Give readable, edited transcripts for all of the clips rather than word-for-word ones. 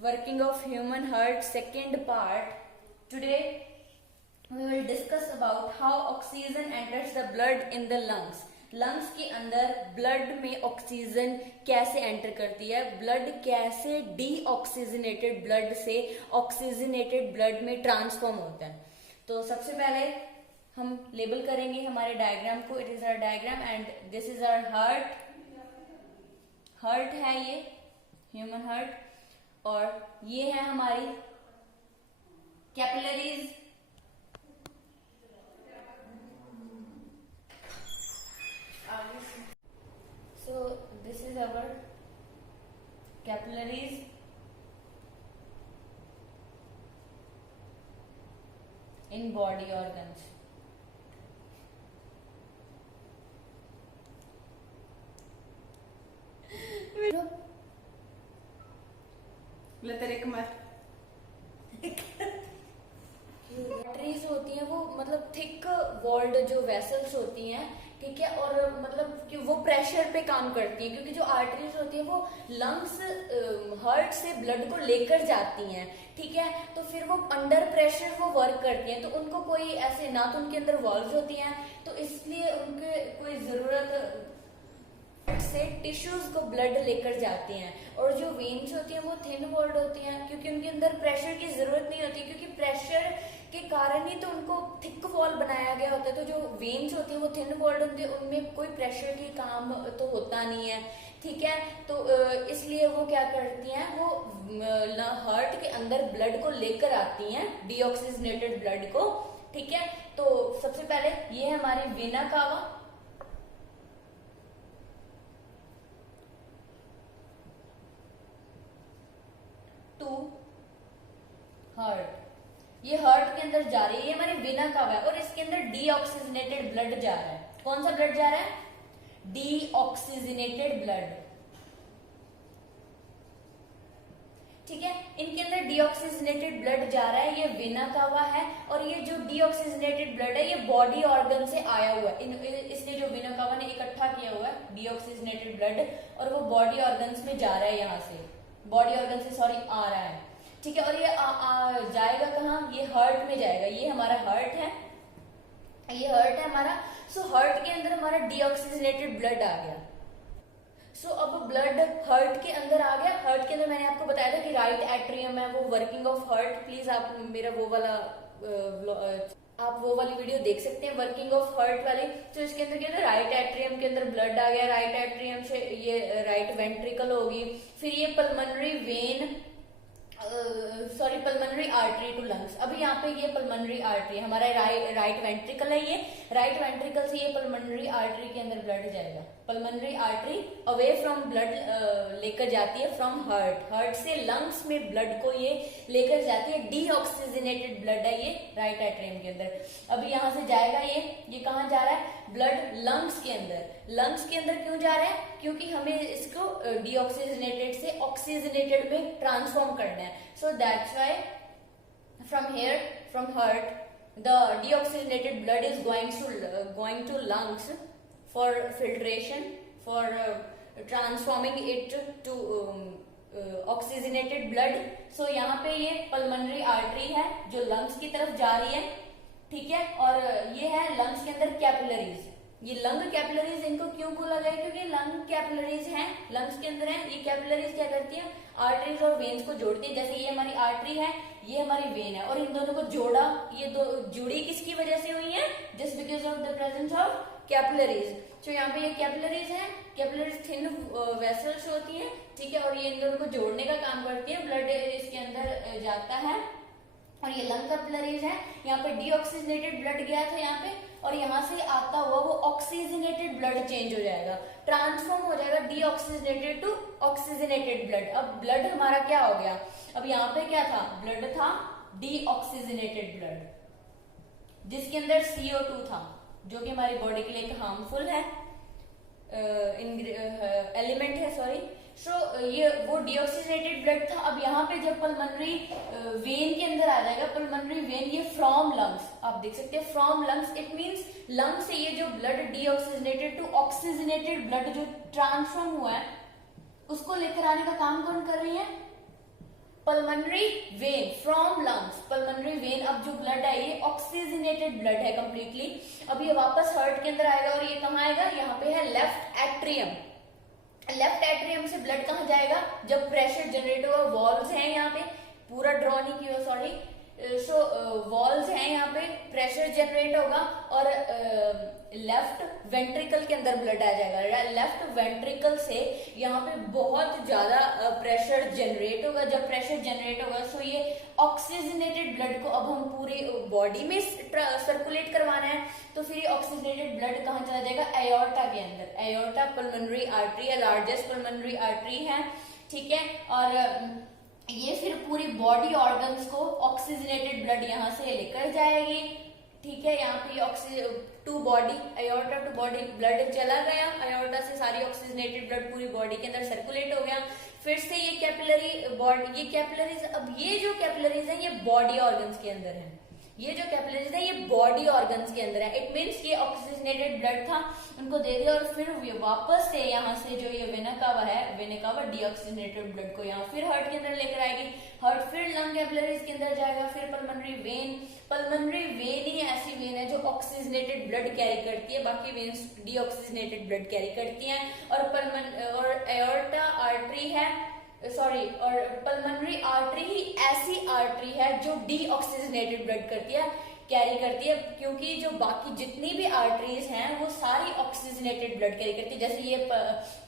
working of human heart second part. Today we will discuss about how oxygen enters the blood in the lungs. Lungs के अंदर blood में oxygen कैसे enter करती है, blood कैसे deoxygenated blood से oxygenated blood में transform होता है. तो सबसे पहले हम लेबल करेंगे हमारे डायग्राम को. It is our diagram and this is our heart. Heart है ये ह्यूमन हार्ट, और ये है हमारी capillaries. So this is our capillaries. In body organs. Arteries होती हैं वो मतलब थिक वॉल्ड जो वेसल्स होती हैं, ठीक है, और मतलब कि वो प्रेशर पे काम करती हैं, क्योंकि जो आर्टरीज होती है वो लंग्स हार्ट से ब्लड को लेकर जाती हैं, ठीक है. तो फिर वो अंडर प्रेशर वो वर्क करती हैं, तो उनको कोई ऐसे ना तो उनके अंदर वॉल्व्स होती हैं, तो इसलिए उनके कोई जरूरत से टिश्यूज को ब्लड लेकर जाती हैं. और जो वेन्स होती हैं वो थिन वॉल्ड होती हैं, क्योंकि उनके अंदर प्रेशर की जरूरत नहीं होती, क्योंकि प्रेशर के कारण ही तो उनको थिक वॉल बनाया गया होता है. तो जो वेन्स होती है वो थिन वॉल्ड होती है, उनमें कोई प्रेशर की काम तो होता नहीं है, ठीक है. तो इसलिए वो क्या करती हैं, वो हार्ट के अंदर ब्लड को लेकर आती हैं, डीऑक्सीजनेटेड ब्लड को, ठीक है. तो सबसे पहले ये है हमारी वेना कावा. टू हार्ट, ये हार्ट के अंदर जा रही है, ये हमारी वेना कावा है, और इसके अंदर डीऑक्सीजनेटेड ब्लड जा रहा है. कौन सा ब्लड जा रहा है? डीऑक्सीजनेटेड ब्लड, ठीक है. इनके अंदर डीऑक्सीजनेटेड ब्लड जा रहा है, ये वेना कावा है, और ये जो डीऑक्सीजनेटेड ब्लड है ये बॉडी ऑर्गन से आया हुआ है. इसने जो वेना कावा ने इकट्ठा किया हुआ है डीऑक्सीजनेटेड ब्लड, और वो बॉडी ऑर्गन्स में जा रहा है, यहाँ से बॉडी ऑर्गन से सॉरी आ रहा है, ठीक है. और ये जाएगा कहाँ? ये हार्ट में जाएगा. ये हमारा हार्ट है, ये हार्ट है हमारा. सो हार्ट के अंदर हमारा डीऑक्सीजनेटेड ब्लड आ गया. सो अब ब्लड हार्ट के अंदर आ गया. हार्ट के अंदर मैंने आपको बताया था कि राइट एट्रियम है, वो वर्किंग ऑफ हार्ट. प्लीज आप मेरा वो वाला आप वो वाली वीडियो देख सकते हैं, वर्किंग ऑफ हार्ट वाली. तो इसके अंदर क्या था, राइट एट्रियम के अंदर ब्लड आ गया, राइट एट्रियम से ये राइट वेंट्रिकल होगी, फिर ये pulmonary vein pulmonary artery to lungs. अभी यहाँ पे ये पल्मोनरी आर्टरी हमारा राइट वेंट्रिकल है, ये राइट वेंट्रिकल से ये पल्मोनरी आर्टरी के अंदर ब्लड जाएगा. Pulmonary artery away from blood लेकर जाती है फ्रॉम हार्ट. हार्ट से लंग्स में ब्लड को ये लेकर जाती है. डीऑक्सीजनेटेड ब्लड है ये राइट एट्रियम के अंदर. अभी यहाँ से जाएगा ये कहाँ जा रहा है? ब्लड लंग्स के अंदर. लंग्स के अंदर क्यों जा रहा है? क्योंकि हमें इसको डीऑक्सीजनेटेड से ऑक्सीजनेटेड में ट्रांसफॉर्म करना है. So that's why from heart the deoxygenated blood is going to lungs for filtration, for transforming it to oxygenated blood. So यहाँ पे ये पल्मोनरी आर्टरी है जो लंग्स की तरफ जा रही है, ठीक है. और ये है लंग्स के अंदर कैपिलरीज. ये लंग कैपिलरीज इनको क्यों बोला गया? क्योंकि लंग कैपिलरीज हैं, लंग्स के अंदर हैं. ये कैपिलरीज क्या करती हैं? आर्टरीज और वेन्स को जोड़ती है. जैसे ये हमारी आर्टरी है, ये हमारी वेन है, और इन दोनों को जोड़ा. ये दो जुड़ी किसकी वजह से हुई है? Just because of the presence of capillaries. तो यहाँ पे ये कैपिलरीज है. कैपिलरीज थिन वेसल्स होती है, ठीक है, और ये इन दोनों को जोड़ने का काम करती है. ब्लड इसके अंदर जाता है, और ये लंग कैपिलरीज है. यहाँ पे डीऑक्सीजनेटेड ब्लड गया था यहाँ पे, और यहाँ से आता हुआ वो ऑक्सीजनेटेड ब्लड चेंज हो जाएगा, ट्रांसफॉर्म हो जाएगा डीऑक्सीजनेटेड टू ऑक्सीजनेटेड ब्लड. अब ब्लड हमारा क्या हो गया? अब यहाँ पे क्या था? ब्लड था डीऑक्सीजनेटेड ब्लड, जिसके अंदर CO2 था, जो कि हमारी बॉडी के लिए एक हार्मफुल है एलिमेंट है, सॉरी. सो ये वो डीऑक्सीजनेटेड ब्लड था. अब यहाँ पे जब पल्मोनरी वेन के अंदर आ जाएगा, पल्मोनरी वेन ये फ्रॉम लंग्स, आप देख सकते हैं from lungs, it means lung से ये जो blood deoxygenated to oxygenated blood जो ट्रांसफॉर्म हुआ है उसको लेकर आने का काम कौन कर रही है? Pulmonary vein from lungs, pulmonary vein, अब जो ब्लड है ये ऑक्सीजनेटेड ब्लड है कंप्लीटली। अब ये वापस हार्ट के अंदर आएगा और ये कहाँ आएगा, यहाँ पे है लेफ्ट एट्रियम। लेफ्ट एट्रियम से ब्लड कहाँ जाएगा, जब प्रेशर जनरेट होगा, वॉल्व्स हैं यहाँ पे, पूरा ड्रॉ नहीं किया सॉरी, सो वॉल्व्स हैं यहाँ पे, प्रेशर जनरेट होगा और लेफ्ट वेंट्रिकल के अंदर ब्लड आ जाएगा। लेफ्ट वेंट्रिकल से यहाँ पे बहुत ज्यादा प्रेशर जनरेट होगा। जब प्रेशर जनरेट होगा सो ये ऑक्सीजनेटेड ब्लड को अब हम पूरी बॉडी में सर्कुलेट करवाना है, तो फिर ये ऑक्सीजनेटेड ब्लड कहाँ चला जाएगा, एयोर्टा के अंदर। एयोर्टा पल्मोनरी आर्टरी है, लार्जेस्ट पल्मोनरी आर्टरी है, ठीक है। और ये फिर पूरी बॉडी ऑर्गन्स को ऑक्सीजनेटेड ब्लड यहाँ से लेकर जाएगी, ठीक है। यहाँ पे to body, aorta to body blood चला गया, एयोर्टा से सारी ऑक्सीजनेटेड ब्लड पूरी बॉडी के अंदर सर्कुलेट हो गया। फिर से ये कैपिलरी बॉडी, ये कैपिलरीज, अब ये जो कैपिलरीज है ये बॉडी ऑर्गन्स के अंदर है, ये जो कैपिलरीज है ये बॉडी ऑर्गन्स के अंदर है। इट मीन्स ये ऑक्सीजनेटेड ब्लड था, उनको दे दिया और फिर वापस से यहाँ से जो ये वेना कावा है, वेना कावा डीऑक्सीजनेटेड ब्लड को यहाँ फिर हार्ट के अंदर लेकर आएगी, हार्ट फिर लंग कैपिलरीज के अंदर जाएगा, फिर pulmonary vein. Pulmonary when he ऐसी वेन है जो ऑक्सीजनेटेड ब्लड कैरी करती है, बाकी वेन्स डीऑक्सीजनेटेड ब्लड कैरी करती हैं। और एयोर्टा आर्टरी है, सॉरी, और पल्मोनरी आर्टरी ही ऐसी आर्टरी है जो डीऑक्सीजनेटेड ब्लड करती है, कैरी करती है, क्योंकि जो बाकी जितनी भी आर्टरीज हैं वो सारी ऑक्सीजनेटेड ब्लड कैरी करती है। जैसे ये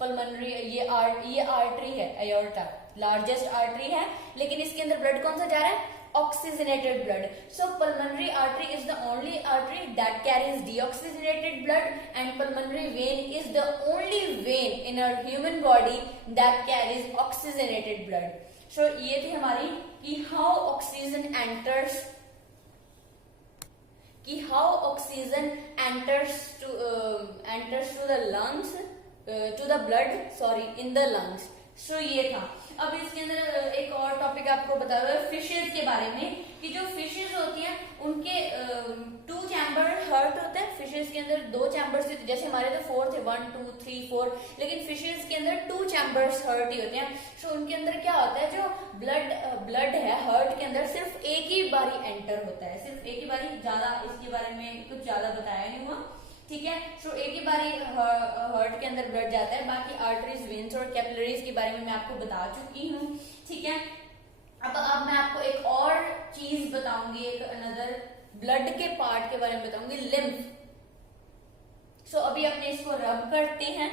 पल्मोनरी, ये आर्टरी है, एयोर्टा लार्जेस्ट आर्टरी है, लेकिन इसके अंदर ब्लड कौन सा जा रहा है, oxygenated blood. So pulmonary artery is the only artery that carries deoxygenated blood, and pulmonary vein is the only vein in our human body that carries oxygenated blood. So ये थी हमारी कि how oxygen enters to the lungs, to the blood, sorry, in the lungs. सो ये था। अब इसके अंदर एक और टॉपिक आपको बता रहा है फिशेज के बारे में, कि जो फिशेज होती हैं उनके 2 चैम्बर हार्ट होता है। फिशेज के अंदर 2 चैम्बर्स, जैसे हमारे तो 4 थे, 1 2 3 4, लेकिन फिशेज के अंदर 2 चैम्बर्स हार्ट ही होते हैं। सो उनके अंदर क्या होता है, जो ब्लड है हार्ट के अंदर सिर्फ एक ही बारी एंटर होता है, सिर्फ एक ही बारी, ज्यादा इसके बारे में कुछ ज्यादा बताया नहीं हुआ, ठीक है। सो एक ही बारी हार्ट के अंदर ब्लड जाता है, बाकी आर्टरीज, वेन्स और कैपिलरीज के बारे में मैं आपको बता चुकी हूँ, ठीक है। अब मैं आपको एक और चीज बताऊंगी, एक अनदर ब्लड के पार्ट के बारे में बताऊंगी, लिम्फ। सो अभी अपने इसको रब करते हैं।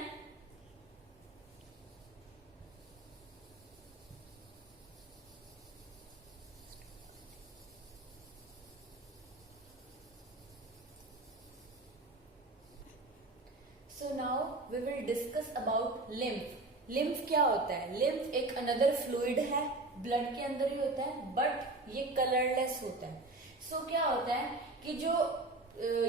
So now we will discuss about lymph. Lymph क्या होता है, लिम्फ एक अनदर फ्लूइड है, ब्लड के अंदर ही होता है, बट ये कलरलेस होता है। सो क्या होता है कि जो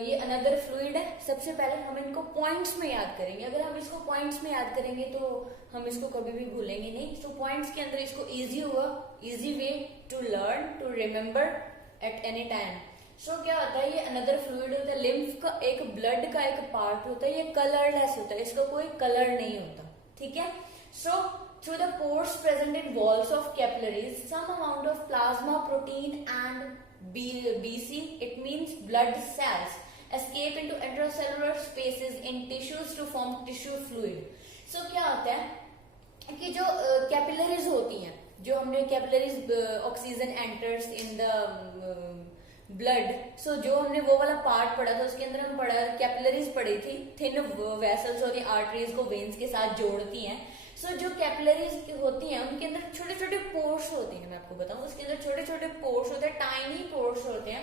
ये अनदर फ्लूइड है, सबसे पहले हम इनको पॉइंट्स में याद करेंगे। अगर हम इसको पॉइंट्स में याद करेंगे तो हम इसको कभी भी भूलेंगे नहीं। सो पॉइंट्स के अंदर इसको इजी होगा, easy way to learn, to remember at any time. So क्या होता है, ये अनदर फ्लूइड होता है, लिम्फ का एक ब्लड का एक पार्ट होता है, ये कलरलेस होता है, इसका कोई कलर नहीं होता, ठीक है। So through the pores present in walls of capillaries some amount of plasma protein and BC, it means blood cells, escape into intracellular spaces in tissues to form tissue fluid. So क्या होता है कि जो capillaries होती हैं, जो हमने capillaries oxygen enters in the blood, so जो हमने वो वाला पार्ट पढ़ा था उसके अंदर हम पढ़ा कैपिलरीज पढ़ी थी, थिन वेसल्स होती हैं, आर्टरीज को वेन्स के साथ जोड़ती हैं। सो जो कैपिलरीज होती हैं उनके अंदर छोटे छोटे पोर्स होते हैं, मैं आपको बताऊं उसके अंदर छोटे छोटे पोर्स होते हैं, टाइनी पोर्स होते हैं।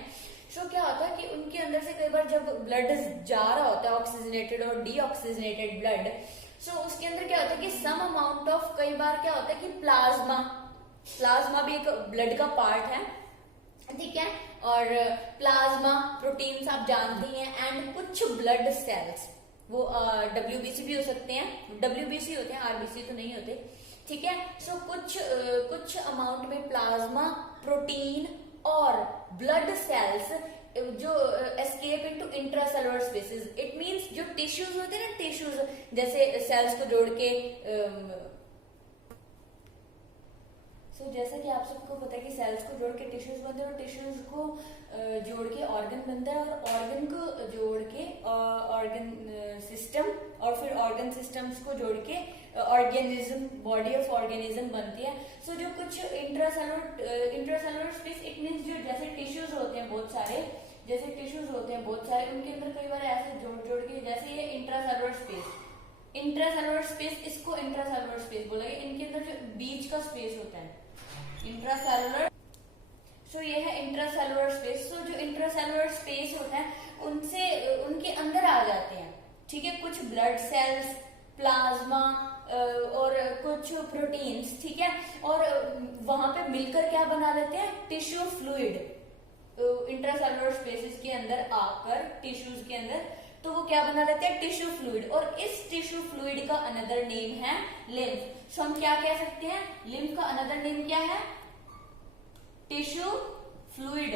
सो क्या होता है कि उनके अंदर से कई बार जब ब्लड जा रहा होता है, ऑक्सीजनेटेड और डीऑक्सीजनेटेड ब्लड, सो उसके अंदर क्या होता है कि सम अमाउंट ऑफ, कई बार क्या होता है कि प्लाज्मा भी एक ब्लड का पार्ट है, ठीक है, और प्लाज्मा प्रोटीन्स आप जानते हैं, एंड कुछ ब्लड सेल्स, वो WBC भी हो सकते हैं, WBC होते हैं, RBC तो नहीं होते, ठीक है। सो कुछ अमाउंट में प्लाज्मा, प्रोटीन और ब्लड सेल्स जो escape into intracellular spaces, it means जो टिश्यूज होते हैं ना, टिश्यूज जैसे सेल्स को जोड़ के जैसा कि आप सबको पता है कि सेल्स को जोड़ के टिश्यूज बनते हैं और टिश्यूज को जोड़ के ऑर्गन बनता है और ऑर्गन को जोड़ के ऑर्गन सिस्टम और फिर ऑर्गन सिस्टम्स को जोड़ के ऑर्गेनिज्म, बॉडी ऑफ ऑर्गेनिज्म बनती है। जो कुछ इंट्रासेलुलर स्पेस, इट मींस जो जैसे टिश्यूज होते हैं बहुत सारे, उनके अंदर कई बार ऐसे जोड़ के, जैसे ये इंट्रासेलुलर स्पेस, इसको इंट्रासेलुलर स्पेस बोला गया। इनके अंदर जो बीच का स्पेस होता है इंट्रासेलुलर, ये है इंट्रासेलुलर स्पेस। जो इंट्रासेलुलर स्पेस होता है उनसे उनके अंदर आ जाते हैं, ठीक है, कुछ ब्लड सेल्स, प्लाज्मा और कुछ प्रोटीन्स, ठीक है, और वहां पे मिलकर क्या बना लेते हैं, टिश्यू फ्लूइड। इंट्रासेलुलर स्पेसेस के अंदर आकर टिश्यूज के अंदर, तो वो क्या बना लेते हैं, टिश्यू फ्लूइड। और इस टिश्यू फ्लूइड का अनदर नेम है लिम्फ। हम क्या कह सकते हैं, लिम्फ का अनदर नेम क्या है, टिश्यू फ्लूइड।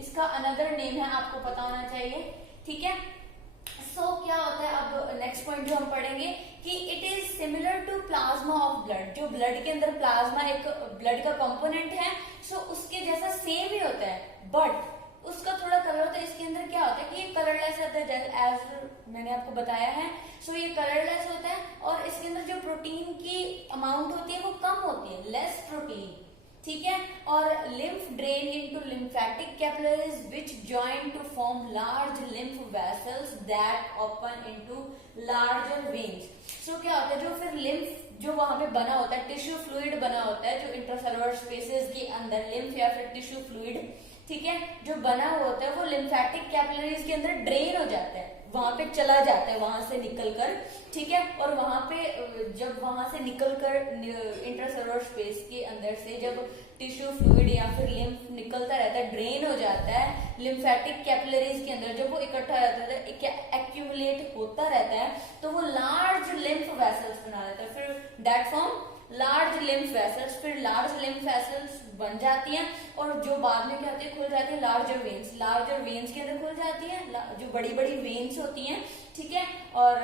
इसका अनदर नेम है, आपको पता होना चाहिए, ठीक है। क्या होता है, अब नेक्स्ट पॉइंट जो हम पढ़ेंगे कि it is similar to plasma of blood. जो ब्लड के अंदर प्लाज्मा एक ब्लड का कंपोनेंट है, उसके जैसा सेम ही होता है, बट उसका थोड़ा कलर होता है। इसके अंदर क्या होता है कि ये कलरलेस होता है, एज मैंने आपको बताया है। ये कलरलेस होता है और इसके अंदर जो प्रोटीन की अमाउंट होती है वो कम होती है, लेस प्रोटीन, ठीक है। और lymph drain into lymphatic capillaries which join to form large lymph vessels that open into larger veins। क्या होता है, जो फिर lymph जो वहां पे बना होता है, टिश्यू फ्लूइड बना होता है, जो इंट्रासेलुलर स्पेसेस के अंदर lymph या फिर टिश्यू फ्लूइड, ठीक है, जो बना हुआ होता है वो lymphatic capillaries के अंदर ड्रेन हो जाता है, वहां पे चला जाता है, वहां से निकलकर, ठीक है। और वहां पे जब वहां से निकलकर इंट्रासेलुलर स्पेस के अंदर से जब टिश्यू फ्लूइड या फिर लिम्फ निकलता रहता है, ड्रेन हो जाता है लिम्फेटिक कैपिलरीज के अंदर, जब वो इकट्ठा रहता है, एक्यूमुलेट होता रहता है, तो वो लार्ज लिम्फ वेसल्स बना देता है। फिर that form large lymph vessels, फिर लार्ज लिम्फ वेसल्स बन जाती हैं और जो बाद में क्या होती है, खुल जाती है लार्जर वेन्स के अंदर खुल जाती है, जो बड़ी बड़ी वेन्स होती हैं, ठीक है। और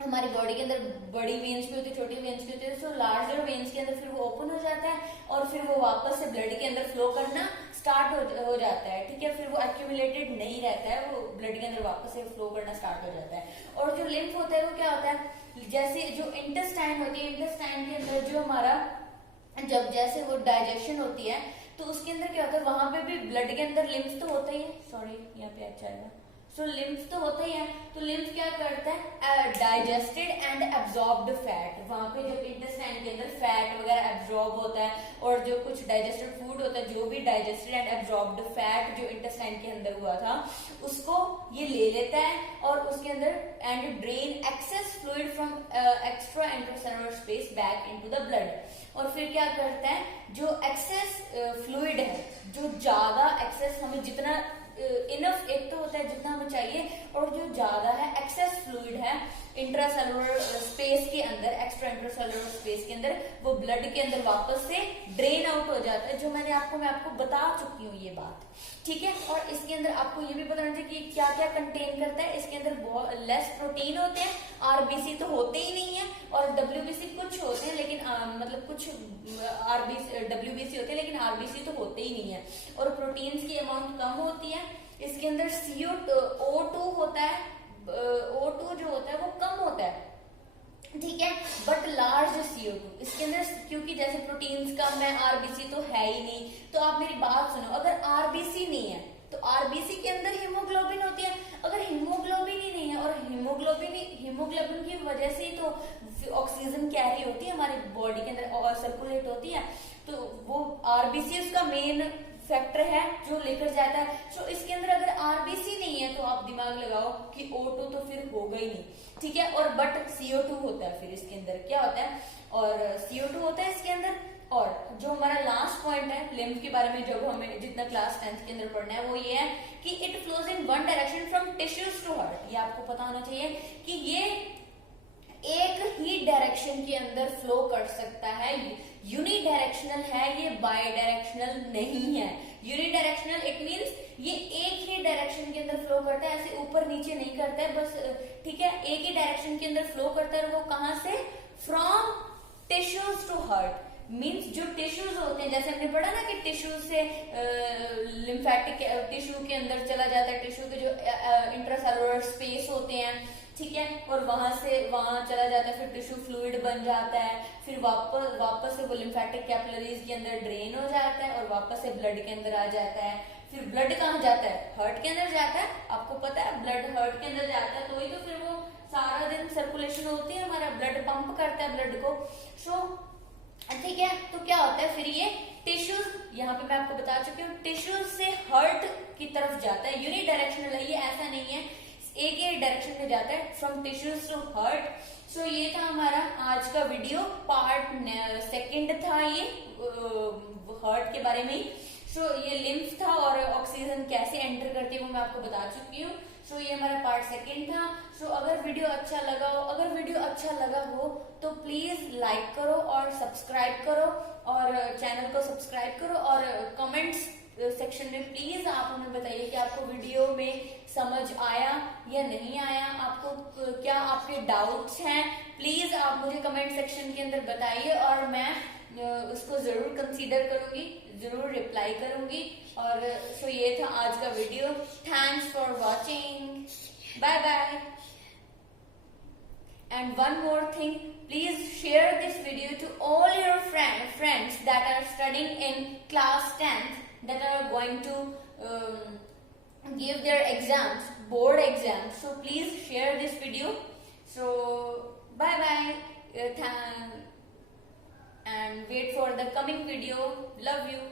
हमारी बॉडी के अंदर बड़ी वेन्स भी होती है, छोटी वेन्स भी होती है। लार्जर वेन्स के अंदर फिर वो ओपन हो जाता है और फिर वो वापस से ब्लड के अंदर फ्लो करना स्टार्ट हो जाता है, ठीक है। फिर वो एक्यूमुलेटेड नहीं रहता है, वो ब्लड के अंदर वापस से फ्लो करना स्टार्ट हो जाता है। और जो लिम्फ होता है वो क्या होता है, जैसे जो इंटेस्टाइन होती है, इंटेस्टाइन के अंदर जो हमारा जब जैसे वो डाइजेशन होती है तो उसके अंदर क्या होता है, वहां पे भी ब्लड के अंदर लिम्फ तो होता ही है, सॉरी यहाँ पे अच्छा है, लिम्फ तो होता ही है। तो लिम्फ क्या करता है, डाइजेस्टेड एंड एब्जॉर्ब्ड फैट, वहां पे जब इंटेस्टाइन के अंदर फैट वगैरह एब्जॉर्ब होता है और जो कुछ डाइजेस्टेड फूड होता है, जो भी डाइजेस्टेड एंड एब्जॉर्ब्ड फैट जो इंटेस्टाइन के अंदर हुआ था, उसको ये ले लेता है और उसके अंदर and drain access fluid from extra intracellular space back into the blood. और फिर क्या करता है, जो एक्सेस फ्लूइड है, जो ज्यादा एक्सेस हमें जितना इनफ, एक तो होता है जितना हमें चाहिए, और जो ज्यादा है एक्सेस फ्लूइड है इंट्रासेलुलर स्पेस के अंदर, एक्स्ट्रा इंट्रासेलुलर स्पेस के अंदर, वो ब्लड के अंदर वापस से ड्रेन आउट हो जाता है, जो मैं आपको बता चुकी हूँ ये बात, ठीक है। और इसके अंदर आपको ये भी बताना चाहिए कि क्या क्या कंटेन करता है। इसके अंदर बहुत लेस प्रोटीन होते हैं, आरबीसी तो होते ही नहीं है, और डब्ल्यूबीसी कुछ होते हैं, लेकिन मतलब कुछ डब्ल्यूबीसी होते हैं लेकिन आरबीसी तो होते ही नहीं है, और प्रोटीन्स की अमाउंट कम होती है। इसके अंदर CO2 होता है, O2 जो होता है वो कम होता है, ठीक है, बट लार्ज CO2 इसके अंदर, क्योंकि जैसे प्रोटीन्स कम है, आरबीसी तो है ही नहीं। तो आप मेरी बात सुनो, अगर आरबीसी नहीं है तो आरबीसी के अंदर हीमोग्लोबिन होती है, अगर हीमोग्लोबिन ही नहीं है, और हीमोग्लोबिन की वजह से ही तो ऑक्सीजन कैरी होती है हमारी बॉडी के अंदर और सर्कुलेट होती है, तो वो आरबीसी उसका मेन फैक्टर है जो लेकर जाता है। सो इसके अंदर अगर आरबीसी नहीं है तो आप दिमाग लगाओ कि O2 तो फिर होगा ही नहीं, ठीक है। और बट CO2 होता है, फिर इसके अंदर क्या होता है, और CO2 होता है इसके अंदर। और जो हमारा लास्ट पॉइंट है लिम्फ के बारे में, जब हमें जितना क्लास 10th के अंदर पढ़ना है, वो ये है कि it flows in one direction from tissues to heart. ये आपको पता होना चाहिए कि ये एक ही डायरेक्शन के अंदर फ्लो कर सकता है, यूनिडायरेक्शनल है, ये बाई डायरेक्शनल नहीं है। यूनिडायरेक्शनल इट मींस ये एक ही डायरेक्शन के अंदर फ्लो करता है, ऐसे ऊपर नीचे नहीं करता है बस, ठीक है, एक ही डायरेक्शन के अंदर फ्लो करता है। वो कहां से, from tissues to heart, means जो टिश्यूज होते हैं, जैसे हमने पढ़ा ना कि टिश्यू से लिम्फेटिक टिश्यू के अंदर चला जाता है, टिश्यू के जो इंट्रासेलुलर स्पेस होते हैं, ठीक है, और वहां से वहां चला जाता है, फिर टिश्यू फ्लूइड बन जाता है, फिर वापस से वो लिम्फेटिक कैपिलरीज के अंदर ड्रेन हो जाता है और वापस से ब्लड के अंदर आ जाता है। फिर ब्लड कहाँ जाता है? हार्ट के अंदर जाता है। आपको पता है ब्लड हार्ट के अंदर जाता है, तो ही तो फिर वो सारा दिन सर्कुलेशन होती है, हमारा ब्लड पंप करता है ब्लड को। सो ठीक है, तो क्या होता है फिर ये टिश्यूज, यहाँ पे मैं आपको बता चुकी हूँ, टिश्यूज से हार्ट की तरफ जाता है, यूनि डायरेक्शनल है ये, ऐसा नहीं है एक ही डायरेक्शन में जाता है, फ्रॉम टिश्यूज टू हार्ट। सो ये था हमारा आज का वीडियो, पार्ट सेकंड था ये हार्ट के बारे में ही। सो ये लिम्फ था और ऑक्सीजन कैसे एंटर करती है वो मैं आपको बता चुकी हूँ। सो ये हमारा पार्ट सेकंड था। सो अगर वीडियो अच्छा लगा हो, तो प्लीज लाइक करो और सब्सक्राइब करो, और चैनल को सब्सक्राइब करो, और कमेंट्स सेक्शन में प्लीज आप हमें बताइए कि आपको वीडियो में समझ आया या नहीं आया, आपको क्या आपके डाउट्स हैं, प्लीज आप मुझे कमेंट सेक्शन के अंदर बताइए और मैं उसको जरूर कंसीडर करूंगी, जरूर रिप्लाई करूंगी। और सो ये था आज का video. Thanks for watching, bye bye. And one more thing, please share this video to all your friends that are studying in class 10th, that are going to give their exams, board exams. So please share this video. So bye bye, and wait for the coming video. Love you.